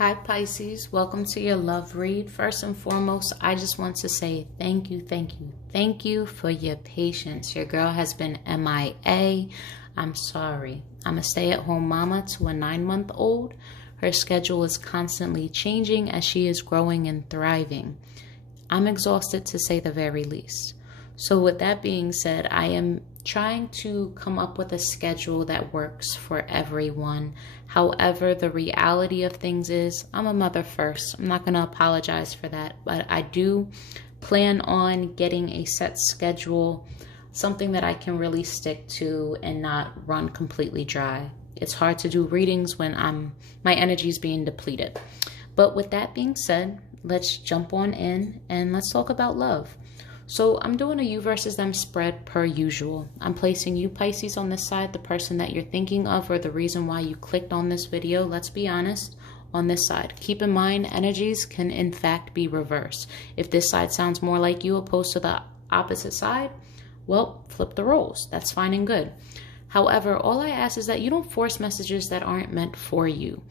Hi Pisces, welcome to your love read. First and foremost, I just want to say thank you for your patience. Your girl has been MIA. I'm sorry. I'm a stay-at-home mama to a 9-month-old. Her schedule is constantly changing as she is growing and thriving. I'm exhausted to say the very least. So with that being said, I am trying to come up with a schedule that works for everyone. However, the reality of things is I'm a mother first. I'm not going to apologize for that, but I do plan on getting a set schedule, something that I can really stick to and not run completely dry. It's hard to do readings when my energy is being depleted. But with that being said, let's jump on in and let's talk about love. So I'm doing a you versus them spread per usual. I'm placing you, Pisces, on this side, the person that you're thinking of or the reason why you clicked on this video. Let's be honest, on this side. Keep in mind, energies can in fact be reversed. If this side sounds more like you opposed to the opposite side, well, flip the roles. That's fine and good. However, all I ask is that you don't force messages that aren't meant for you.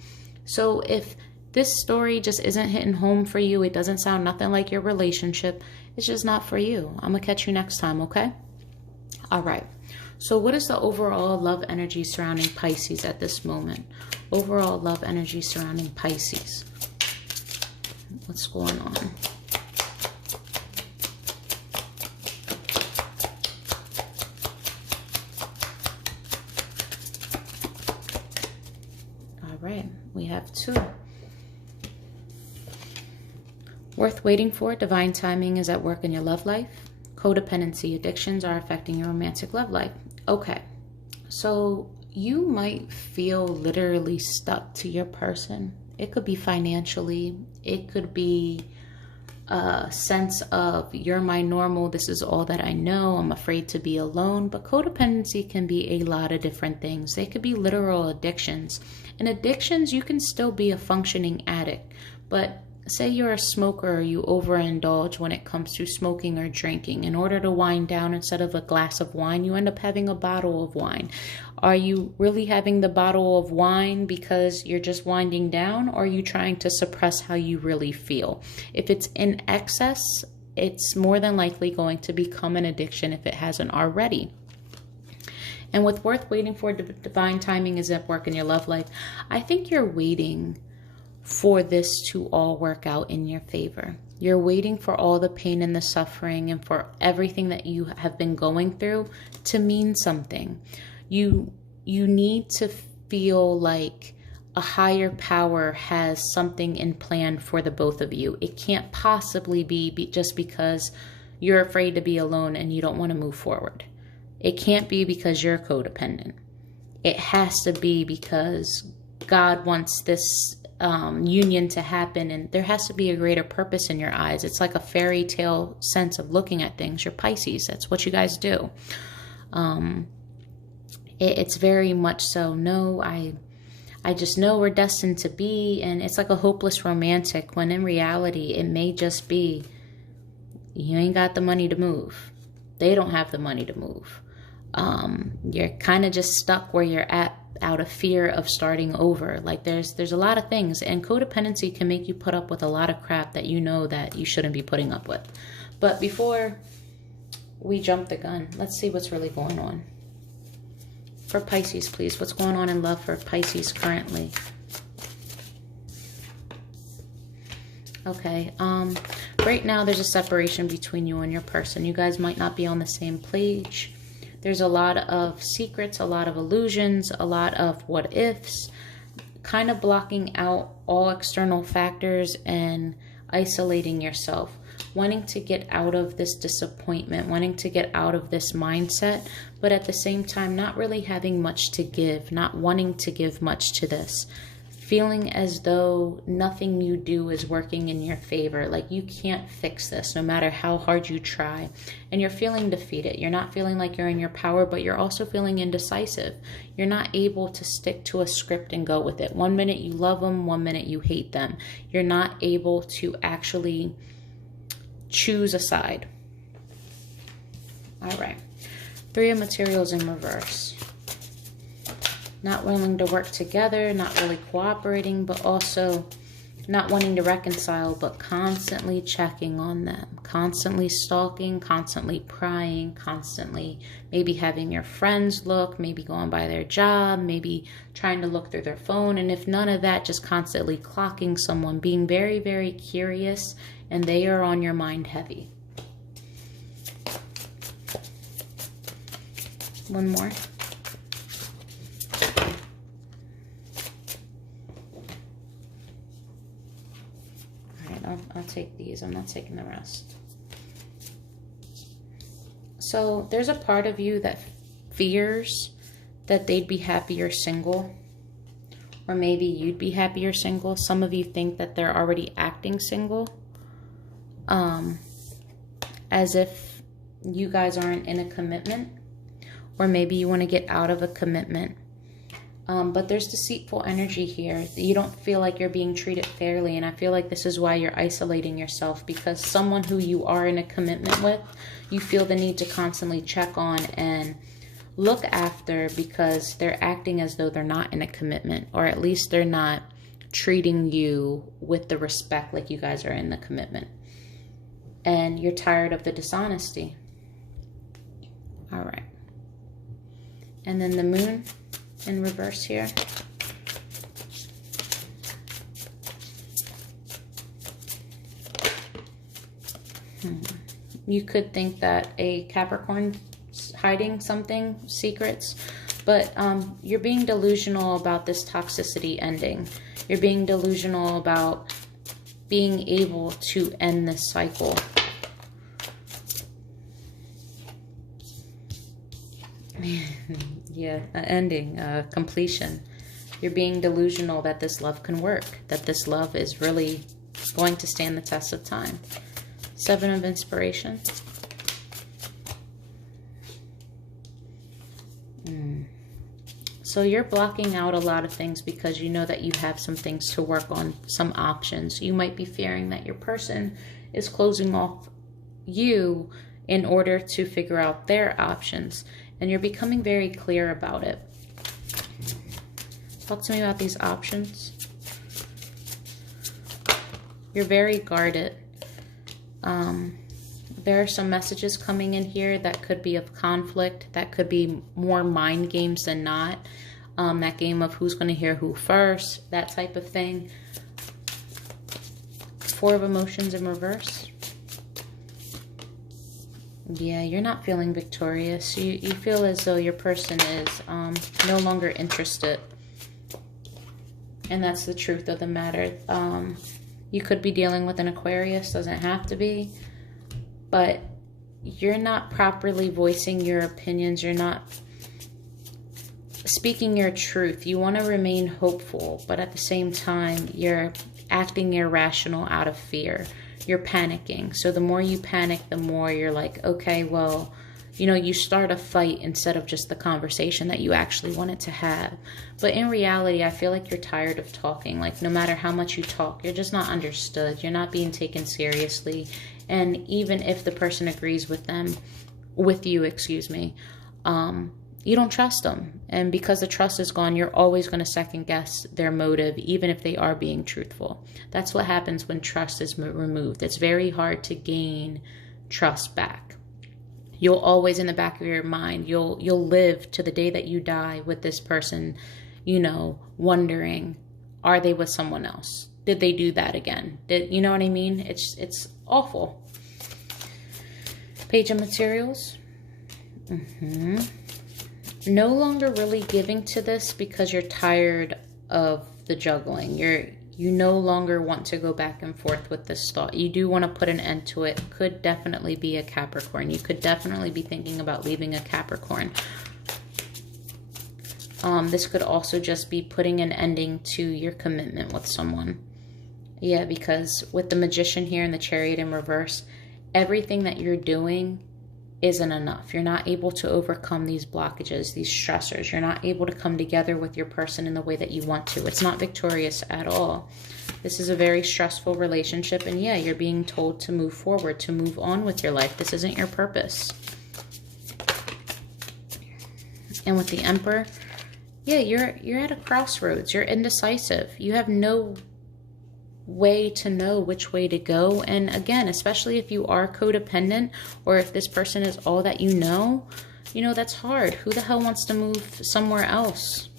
So if this story just isn't hitting home for you, it doesn't sound nothing like your relationship, it's just not for you. I'm gonna catch you next time, okay? All right. So what is the overall love energy surrounding Pisces at this moment? Overall love energy surrounding Pisces. What's going on? All right, we have 2. Worth waiting for, divine timing is at work in your love life. Codependency, addictions are affecting your romantic love life. Okay, so you might feel literally stuck to your person. It could be financially, it could be a sense of you're my normal, this is all that I know, I'm afraid to be alone. But codependency can be a lot of different things. They could be literal addictions. In addictions, you can still be a functioning addict, but say you're a smoker or you overindulge when it comes to smoking or drinking. In order to wind down, instead of a glass of wine, you end up having a bottle of wine. Are you really having the bottle of wine because you're just winding down, or are you trying to suppress how you really feel? If it's in excess, it's more than likely going to become an addiction if it hasn't already. And with worth waiting for, divine timing is at work in your love life. I think you're waiting for this to all work out in your favor. You're waiting for all the pain and the suffering and for everything that you have been going through to mean something. You need to feel like a higher power has something in plan for the both of you. It can't possibly be just because you're afraid to be alone and you don't want to move forward. It can't be because you're codependent. It has to be because God wants this union to happen, and there has to be a greater purpose in your eyes. It's like a fairy tale sense of looking at things. You're Pisces. That's what you guys do. It's very much so. No, I just know we're destined to be, and it's like a hopeless romantic, when in reality it may just be you ain't got the money to move. They don't have the money to move. You're kind of just stuck where you're at out of fear of starting over. Like there's a lot of things, and codependency can make you put up with a lot of crap that you know that you shouldn't be putting up with. But before we jump the gun, let's see what's really going on for Pisces, please. What's going on in love for Pisces currently? Okay, right now there's a separation between you and your person. You guys might not be on the same page. There's a lot of secrets, a lot of illusions, a lot of what ifs, kind of blocking out all external factors and isolating yourself, wanting to get out of this disappointment, wanting to get out of this mindset, but at the same time, not really having much to give, not wanting to give much to this. Feeling as though nothing you do is working in your favor. Like you can't fix this no matter how hard you try. And you're feeling defeated. You're not feeling like you're in your power, but you're also feeling indecisive. You're not able to stick to a script and go with it. One minute you love them, one minute you hate them. You're not able to actually choose a side. All right. 3 of materials in reverse. not willing to work together, not really cooperating, but also not wanting to reconcile, but constantly checking on them, constantly stalking, constantly prying, constantly maybe having your friends look, maybe going by their job, maybe trying to look through their phone. And if none of that, just constantly clocking someone, being very, very curious, and they are on your mind heavy. One more. I'll take these. I'm not taking the rest. So there's a part of you that fears that they'd be happier single, or maybe you'd be happier single. Some of you think that they're already acting single, as if you guys aren't in a commitment, or maybe you want to get out of a commitment. But there's deceitful energy here. You don't feel like you're being treated fairly. And I feel like this is why you're isolating yourself, because someone who you are in a commitment with, you feel the need to constantly check on and look after, because they're acting as though they're not in a commitment, or at least they're not treating you with the respect like you guys are in the commitment. And you're tired of the dishonesty. All right. And then the moon in reverse here. You could think that a Capricorn's hiding something, secrets, but you're being delusional about this toxicity ending. You're being delusional about being able to end this cycle. Yeah, ending, completion. You're being delusional that this love can work, that this love is really going to stand the test of time. Seven of Inspiration. So you're blocking out a lot of things because you know that you have some things to work on, some options. You might be fearing that your person is closing off you in order to figure out their options. And you're becoming very clear about it. Talk to me about these options. You're very guarded. There are some messages coming in here that could be of conflict, that could be more mind games than not. That game of who's going to hear who first, that type of thing. Four of Emotions in reverse. Yeah, you're not feeling victorious. You feel as though your person is no longer interested. And that's the truth of the matter. You could be dealing with an Aquarius, doesn't have to be. But you're not properly voicing your opinions. You're not speaking your truth. You want to remain hopeful, but at the same time, you're acting irrational out of fear. You're panicking. So the more you panic, the more you're like, okay, well, you know, you start a fight instead of just the conversation that you actually wanted to have. But in reality, I feel like you're tired of talking. Like no matter how much you talk, you're just not understood. You're not being taken seriously. And even if the person agrees with you, you don't trust them. And because the trust is gone, you're always going to second guess their motive, even if they are being truthful. That's what happens when trust is removed. It's very hard to gain trust back. You'll always, in the back of your mind, you'll live to the day that you die with this person, you know, wondering, are they with someone else? Did they do that again? You know what I mean? It's awful. Page of Materials. No longer really giving to this because you're tired of the juggling. You no longer want to go back and forth with this thought. You do want to put an end to it. Could definitely be a Capricorn. You could definitely be thinking about leaving a Capricorn. This could also just be putting an ending to your commitment with someone. Yeah, because with the Magician here and the Chariot in reverse, everything that you're doing isn't enough. You're not able to overcome these blockages, these stressors. You're not able to come together with your person in the way that you want to. It's not victorious at all. This is a very stressful relationship. And yeah, you're being told to move forward, to move on with your life. This isn't your purpose. And with the Emperor, yeah, you're at a crossroads. You're indecisive. You have no way to know which way to go. And again, especially if you are codependent, or if this person is all that you know, that's hard. Who the hell wants to move somewhere else?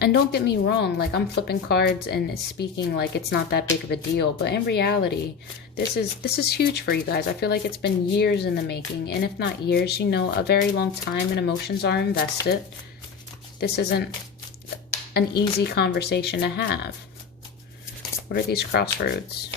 And don't get me wrong, like, I'm flipping cards and speaking like it's not that big of a deal, but in reality, this is huge for you guys. I feel like it's been years in the making, and if not years, a very long time, and emotions are invested. This isn't an easy conversation to have. What are these crossroads?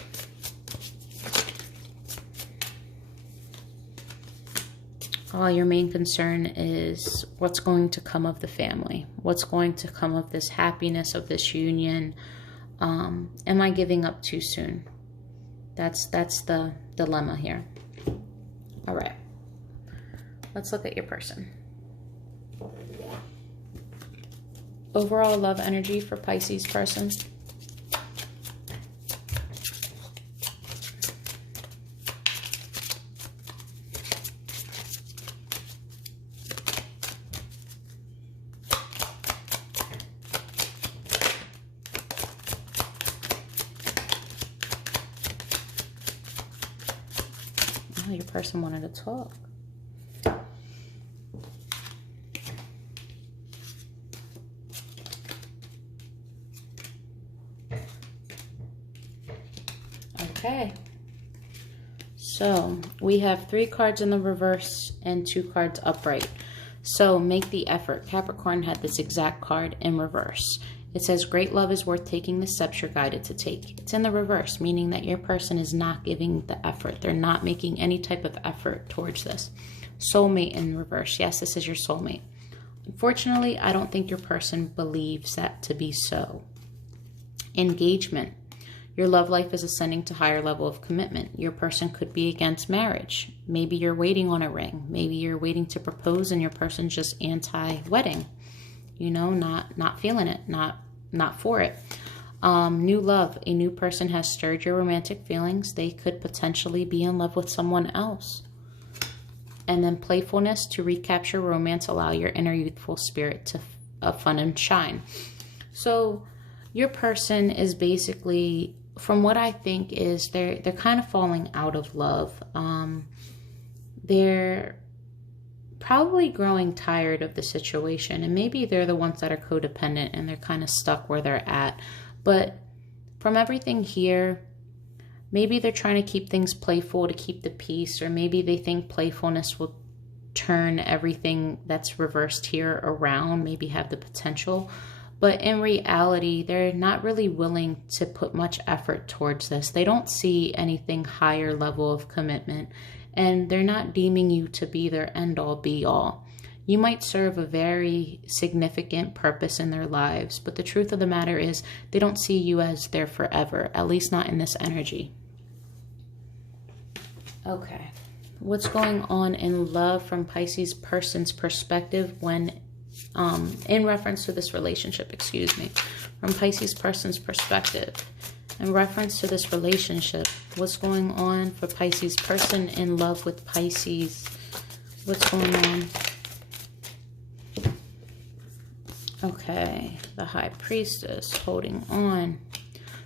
Oh, your main concern is what's going to come of the family. What's going to come of this happiness, of this union? Am I giving up too soon? That's the dilemma here. All right. Let's look at your person. Overall love energy for Pisces person. Oh, your person wanted to talk. Okay. So we have 3 cards in the reverse and 2 cards upright. So make the effort. Capricorn had this exact card in reverse. It says, great love is worth taking the steps you're guided to take. It's in the reverse, meaning that your person is not giving the effort. They're not making any type of effort towards this. Soulmate in reverse. Yes, this is your soulmate. Unfortunately, I don't think your person believes that to be so. Engagement. Your love life is ascending to higher level of commitment. Your person could be against marriage. Maybe you're waiting on a ring. Maybe you're waiting to propose and your person's just anti-wedding. Not feeling it, not for it. New love. A new person has stirred your romantic feelings. They could potentially be in love with someone else. And then playfulness. To recapture romance, allow your inner youthful spirit to fun and shine. So your person is basically, from what I think, is they're kind of falling out of love. They're probably growing tired of the situation, and maybe they're the ones that are codependent and they're kind of stuck where they're at. But from everything here, maybe they're trying to keep things playful to keep the peace, or maybe they think playfulness will turn everything that's reversed here around, maybe have the potential. But in reality, they're not really willing to put much effort towards this. They don't see anything higher level of commitment, and they're not deeming you to be their end-all be-all. You might serve a very significant purpose in their lives, but the truth of the matter is they don't see you as their forever, at least not in this energy. Okay. What's going on in love from Pisces person's perspective when in reference to this relationship, from Pisces person's perspective, in reference to this relationship, what's going on for Pisces person in love with Pisces? What's going on? Okay, the High Priestess holding on.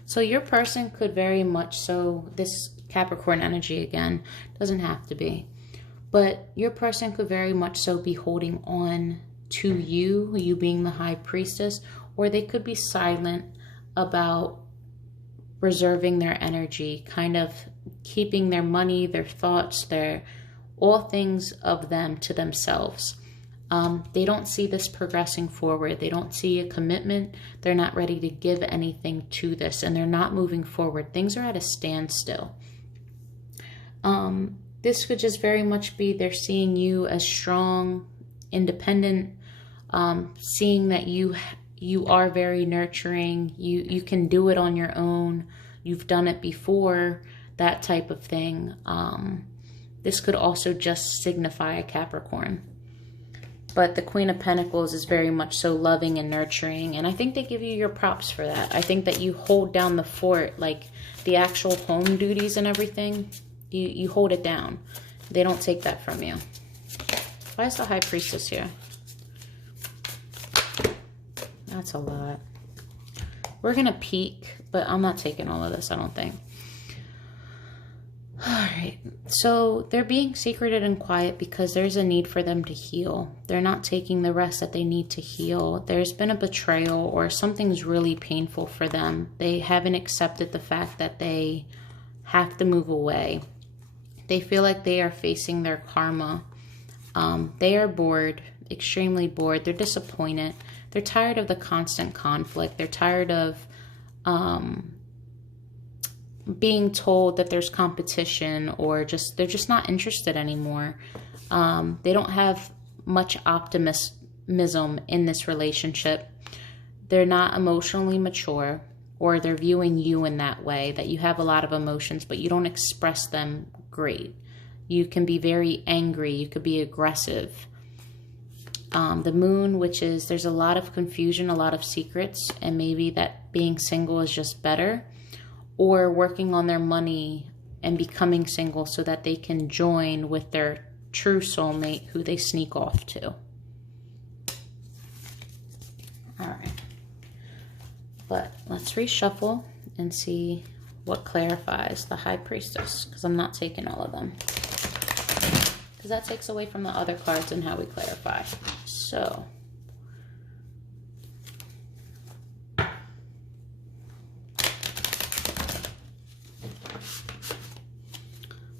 So your person could very much so, this Capricorn energy again, doesn't have to be, but your person could very much so be holding on to you being the High Priestess, or they could be silent about reserving their energy, kind of keeping their money, their thoughts, all things of them to themselves. They don't see this progressing forward. They don't see a commitment. They're not ready to give anything to this, and they're not moving forward. Things are at a standstill. This could just very much be they're seeing you as strong, independent, seeing that you are very nurturing, you can do it on your own, you've done it before, that type of thing. This could also just signify a Capricorn. But the Queen of Pentacles is very much so loving and nurturing, and I think they give you your props for that. I think that you hold down the fort, like the actual home duties and everything, you hold it down. They don't take that from you. Why is the High Priestess here? That's a lot. We're going to peek But I'm not taking all of this, I don't think. All right, so they're being secreted and quiet because there's a need for them to heal. They're not taking the rest that they need to heal. There's been a betrayal or something's really painful for them. They haven't accepted the fact that they have to move away. They feel like they are facing their karma. They are bored, extremely bored. They're disappointed. They're tired of the constant conflict. They're tired of being told that there's competition, or they're just not interested anymore. They don't have much optimism in this relationship. They're not emotionally mature, or they're viewing you in that way, that you have a lot of emotions, but you don't express them great. You can be very angry. You could be aggressive. The moon, which is there's a lot of confusion, a lot of secrets, and maybe that being single is just better, or working on their money and becoming single so that they can join with their true soulmate who they sneak off to. All right. But let's reshuffle and see what clarifies the High Priestess, because I'm not taking all of them, because that takes away from the other cards and how we clarify. So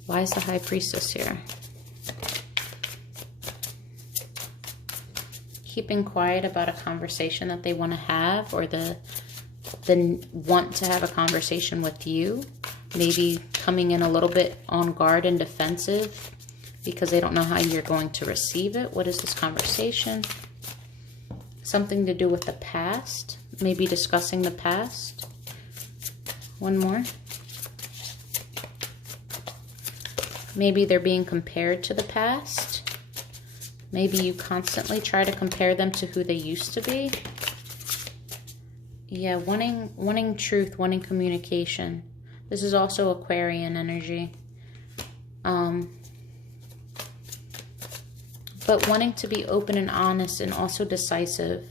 why is the High Priestess here? Keeping quiet about a conversation that they want to have, or the want to have a conversation with you. Maybe coming in a little bit on guard and defensive because they don't know how you're going to receive it. What is this conversation? Something to do with the past. Maybe discussing the past. One more. Maybe they're being compared to the past. Maybe you constantly try to compare them to who they used to be. Yeah, wanting truth, wanting communication. This is also Aquarian energy. But wanting to be open and honest and also decisive.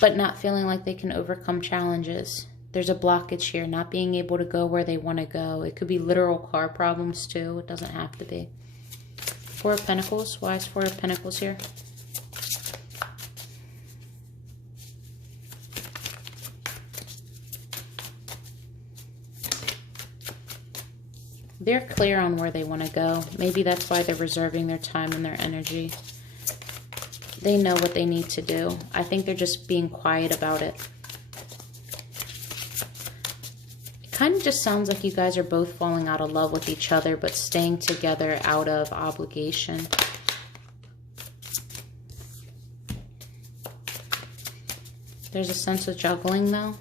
But not feeling like they can overcome challenges. There's a blockage here, not being able to go where they want to go. It could be literal car problems too. It doesn't have to be. Four of Pentacles. Why is Four of Pentacles here? They're clear on where they want to go. Maybe that's why they're reserving their time and their energy. They know what they need to do. I think they're just being quiet about it. It kind of just sounds like you guys are both falling out of love with each other, but staying together out of obligation. There's a sense of juggling though.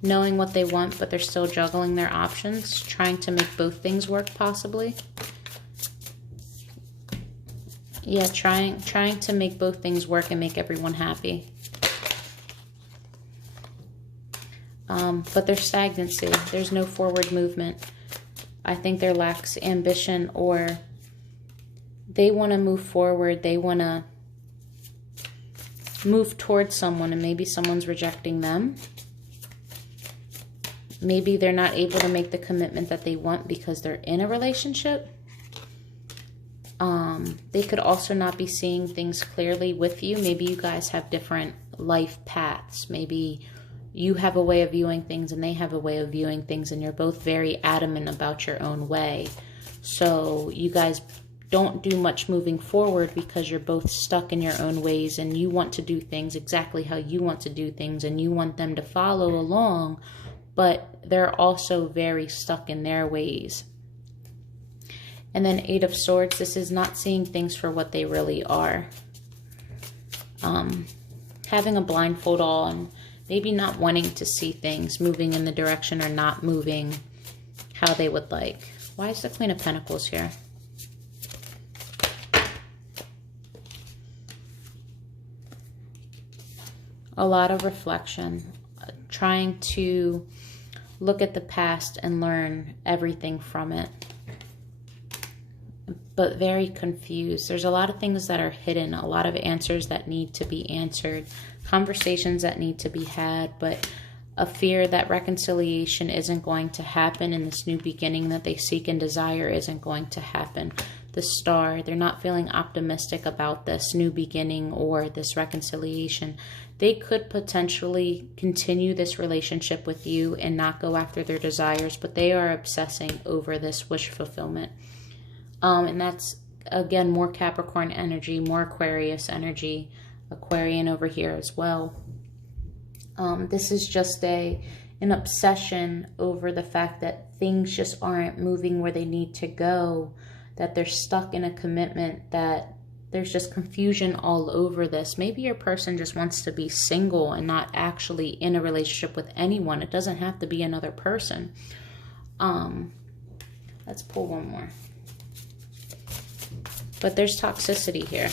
Knowing what they want, but they're still juggling their options, trying to make both things work possibly. Yeah, trying to make both things work and make everyone happy. But there's stagnancy. There's no forward movement. I think there lacks ambition, or they want to move forward. They want to move towards someone, and maybe someone's rejecting them. Maybe they're not able to make the commitment that they want because they're in a relationship. They could also not be seeing things clearly with you. Maybe you guys have different life paths. Maybe you have a way of viewing things and they have a way of viewing things, and you're both very adamant about your own way. So you guys don't do much moving forward because you're both stuck in your own ways, and you want to do things exactly how you want to do things, and you want them to follow along, but they're also very stuck in their ways. And then Eight of Swords, this is not seeing things for what they really are. Having a blindfold on, maybe not wanting to see things moving in the direction or not moving how they would like. Why is the Queen of Pentacles here? A lot of reflection, trying to look at the past and learn everything from it. but very confused. There's a lot of things that are hidden, a lot of answers that need to be answered, conversations that need to be had, but a fear that reconciliation isn't going to happen in this new beginning that they seek and desire isn't going to happen. The Star, they're not feeling optimistic about this new beginning or this reconciliation. They could potentially continue this relationship with you and not go after their desires, but they are obsessing over this wish fulfillment. And that's, again, more Capricorn energy, more Aquarius energy, Aquarian over here as well. This is just an obsession over the fact that things just aren't moving where they need to go, that they're stuck in a commitment, that there's just confusion all over this. Maybe your person just wants to be single and not actually in a relationship with anyone. It doesn't have to be another person. Let's pull one more. But there's toxicity here.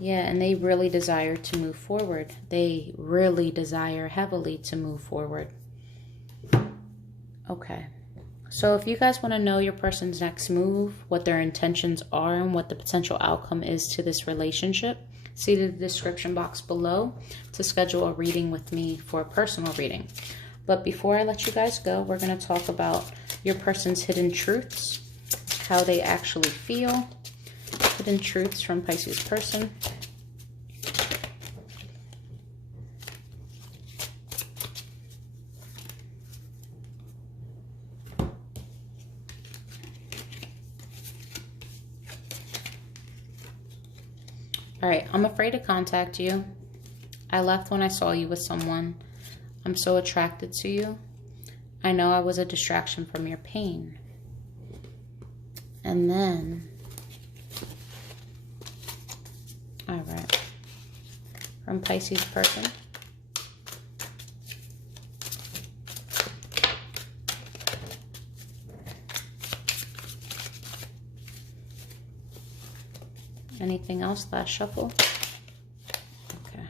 Yeah, and they really desire to move forward. They really desire heavily to move forward. Okay. So if you guys want to know your person's next move, what their intentions are, and what the potential outcome is to this relationship, see the description box below to schedule a reading with me for a personal reading. But before I let you guys go, we're going to talk about your person's hidden truths, how they actually feel. Hidden truths from Pisces person. All right, I'm afraid to contact you. I left when I saw you with someone. I'm so attracted to you. I know I was a distraction from your pain. And then, all right, from Pisces person. Anything else? Last shuffle. Okay.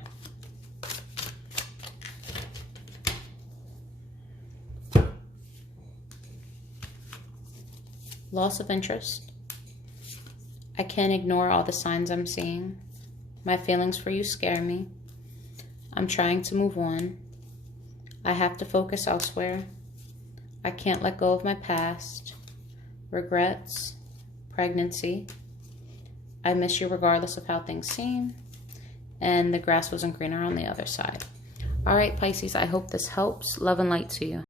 Loss of interest. I can't ignore all the signs I'm seeing. My feelings for you scare me. I'm trying to move on. I have to focus elsewhere. I can't let go of my past. Regrets. Pregnancy. I miss you regardless of how things seem. And the grass wasn't greener on the other side. All right, Pisces, I hope this helps. Love and light to you.